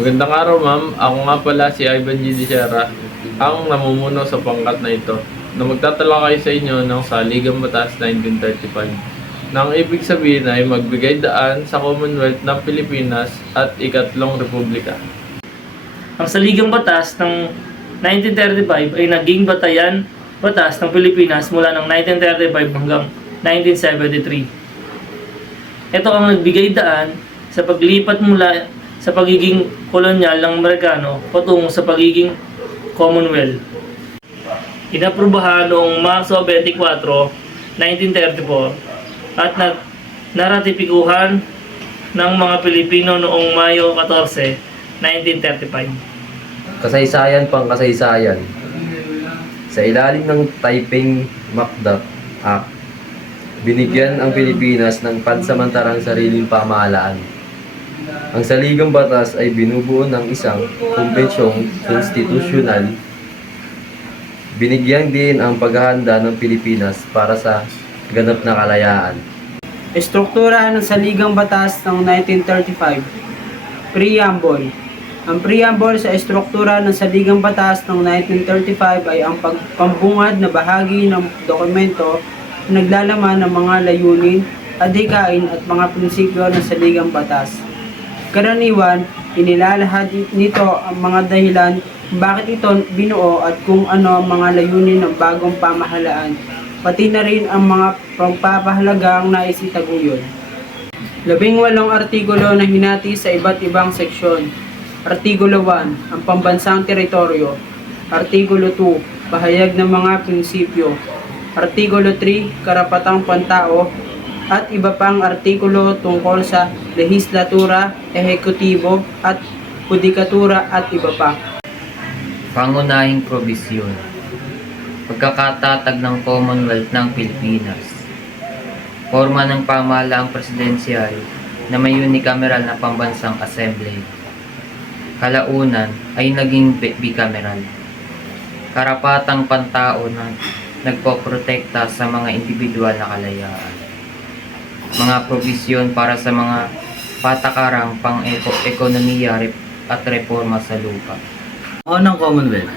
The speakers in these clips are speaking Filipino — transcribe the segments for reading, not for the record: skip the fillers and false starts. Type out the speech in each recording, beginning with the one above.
Magandang araw, ma'am. Ako nga pala si Ivan G. Sierra, ang namumuno sa pangkat na ito na magtatalakay sa inyo ng Saligang Batas 1935 nang ibig sabihin ay magbigay daan sa Commonwealth ng Pilipinas at ikatlong Republika. Ang Saligang Batas ng 1935 ay naging batayan batas ng Pilipinas mula ng 1935 hanggang 1973. Ito ang nagbigay daan sa paglipat mula sa pagiging kolonyal ng Amerikano patungo sa pagiging Commonwealth. Inaprubahan noong Marso 24, 1934 at naratipikuhan ng mga Pilipino noong Mayo 14, 1935. Kasaysayan pang kasaysayan. Sa ilalim ng Taiping Macduff Act, binigyan ang Pilipinas ng pansamantalang sariling pamahalaan. Ang Saligang Batas ay binubuo ng isang kumpensyong konstitusyonal. Binigyan din ang paghahanda ng Pilipinas para sa ganap na kalayaan. Estruktura ng Saligang Batas ng 1935. Preamble. Ang preamble sa estruktura ng Saligang Batas ng 1935 ay ang pambungad na bahagi ng dokumento na naglalaman ng mga layunin, adhikain at mga prinsipyo ng Saligang Batas. Karaniwan, inilalahad nito ang mga dahilan bakit ito binuo at kung ano ang mga layunin ng bagong pamahalaan, pati na rin ang mga pagpapahalagang naisitaguyod. 18 artikulo na hinati sa iba't ibang seksyon. Artikulo 1, ang pambansang teritoryo. Artikulo 2, pahayag ng mga prinsipyo. Artikulo 3, karapatang pantao. At iba pang artikulo tungkol sa lehislatura, ehekutibo at judikatura at iba pa. Pangunahing probisyon. Pagkakatatag ng Commonwealth ng Pilipinas. Forma ng pamahalaang presidensyal na may unicameral na pambansang assembly. Kalaunan ay naging bicameral. Karapatang pantao na nagpoprotekta sa mga individual na kalayaan. Mga probisyon para sa mga patakarang pang-ekonomiya at reforma sa lupa. Ng Commonwealth.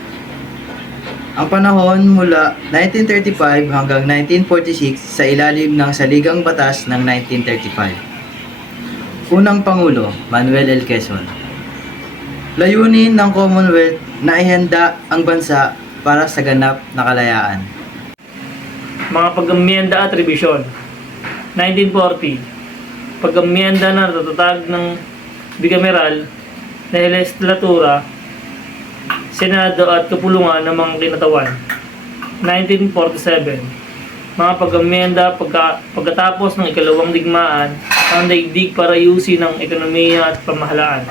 Ang panahon mula 1935 hanggang 1946 sa ilalim ng Saligang Batas ng 1935. Unang Pangulo, Manuel L. Quezon. Layunin ng Commonwealth na ihanda ang bansa para sa ganap na kalayaan. Mga pag-amyenda at revisyon. 1940, pag-amyenda na natatatag ng bicameral na legislatura, Senado at kapulungan ng mga kinatawan. 1947, mga pag-amyenda pagkatapos ng ikalawang digmaan, ang daigdig para ayusin ng ekonomiya at pamahalaan.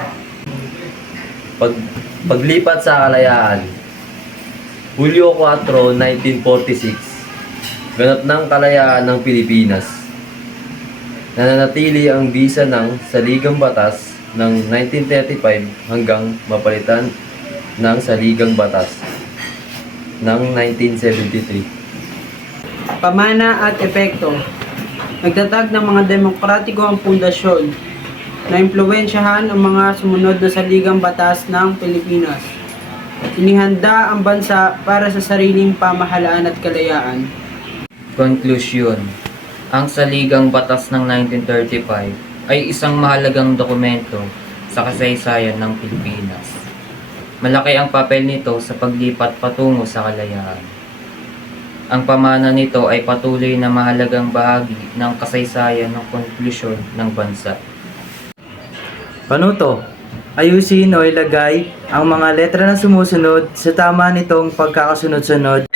Paglipat sa kalayaan. Hulyo 4, 1946, ganap ng kalayaan ng Pilipinas. Nananatili ang bisa ng Saligang Batas ng 1935 hanggang mapalitan ng Saligang Batas ng 1973. Pamana at epekto. Nagtatag ng mga demokratiko ang pundasyon na impluwensyahan ang mga sumunod na Saligang Batas ng Pilipinas. Inihanda ang bansa para sa sariling pamahalaan at kalayaan. Konklusyon. Ang Saligang Batas ng 1935 ay isang mahalagang dokumento sa kasaysayan ng Pilipinas. Malaki ang papel nito sa paglipat patungo sa kalayaan. Ang pamana nito ay patuloy na mahalagang bahagi ng kasaysayan ng konklusyon ng bansa. Panuto. Ayusin o ilagay ang mga letra na sumusunod sa tama nitong pagkakasunod-sunod